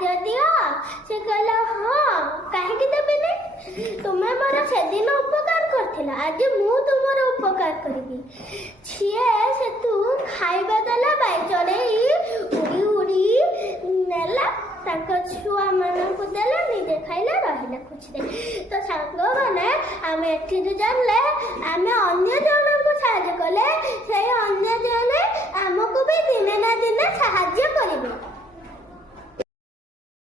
ଖାଦ୍ୟ ଦିଅ। ସେ କହିଲା ହଁ କାହିଁକି ଦେବିନି, ତୁମେ ମୋର ସେଦିନ ଉପକାର କରିଥିଲ, ଆଜି ମୁଁ ତୁମର ଉପକାର କରିବି। ସିଏ ସେଠୁ ଖାଇବା ଦେଲା, ବାଇ ଚଢ଼େଇ ଉଡ଼ି ଉଡ଼ି ନେଲା, ତାଙ୍କ ଛୁଆମାନଙ୍କୁ ଦେଲା, ନିଜେ ଖାଇଲେ, ରହିଲେ ଖୁସିରେ। ତ ସାଙ୍ଗମାନେ ଆମେ ଏଠିରୁ ଜାଣିଲେ ଆମେ ଅନ୍ୟ ଜଣଙ୍କୁ ସାହାଯ୍ୟ କଲେ ସେଇ ଅନ୍ୟ ଜଣେ ଆମକୁ ବି ଦିନେ ନା ଦିନେ ସାହାଯ୍ୟ କରିବେ।